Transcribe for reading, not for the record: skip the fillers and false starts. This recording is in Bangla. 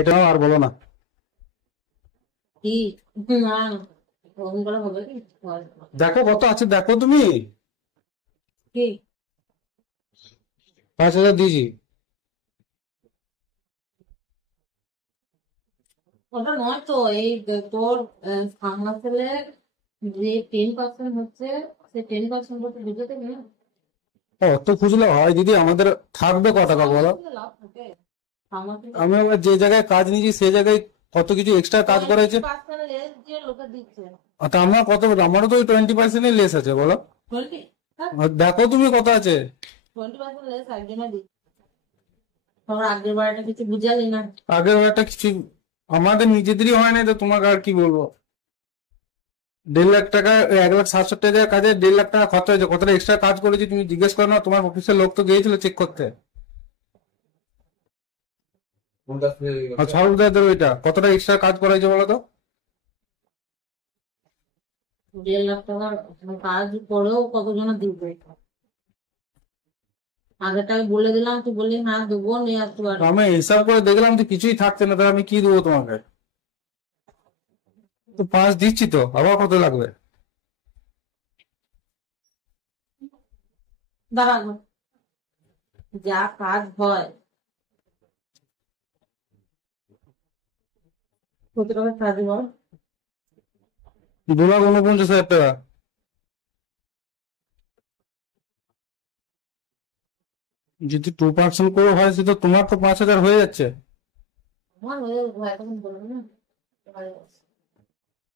এটা আর বলো না। কি? না, ওরকম করে হবে কি? দেখো কত আছে, দেখো তুমি। কি? 5,000 দিয়েছি। ওটা নয় তো, এই তোর ফার্মাসিলের যে 10% হচ্ছে, সে 10% করতে বুঝতে না। অত খুঁজলে হয় দিদি? আমাদের থাকবে ক টাকা বলো? ফার্মাসিতে লাভ থাকে। ফার্মাসিতে আমি আবার যে জায়গায় কাজ নিয়েছি সে জায়গায় কত কিছু এক্সট্রা কাজ টোয়েন্টি করেছে। পার্সেন্ট লেস দিয়ে লোকে দিচ্ছে। তা আমার কত, আমারও তো ওই 20% লেস আছে বলো। 20? হ্যাঁ, আর দেখো তুমি কত আছে। 20% লেস একজনে দিচ্ছে। তোর আগের বারটা কিছু বুঝালি না। আগের একটা কিছু আমাদের নিজেদেরই হয় না, তো তোমাকে আর কি বলবো। 1,50,000 টাকা, 1,60,70,000 কাজে 1,50,000 টাকা খরচা হয়েছে। কতটা এক্সট্রা কাজ করেছি তুমি জিজ্ঞেস করো না? তোমার অফিসের লোক তো গিয়েছিল চেক করতে। আর সরকারদের ওইটা কতটা এক্সট্রা কাজ করা হয়েছে বলো তো? 1.5 লাখ টাকার কাজ করেও কতজনে দিবে? আগেরটা আমি বলে দিলাম, তুই বললি হ্যাঁ দেবো, নিয়ে আসতে পারবি। আমি হিসাব করে দেখলাম তো কিছুই থাকছে না, তাহলে আমি কি দেবো তোমাকে? তো 5 দিচ্ছি তো, আবার কত লাগবে? দাঁড়ানো, যা কাজ হয়। কত টাকা কাজ বল? 2,49,000 টাকা। যদি 2% করে হয় সেটা তোমার তো 5,000 হয়ে যাচ্ছে। আমার হয়ে যাবে, ভাই তখন বলবো না।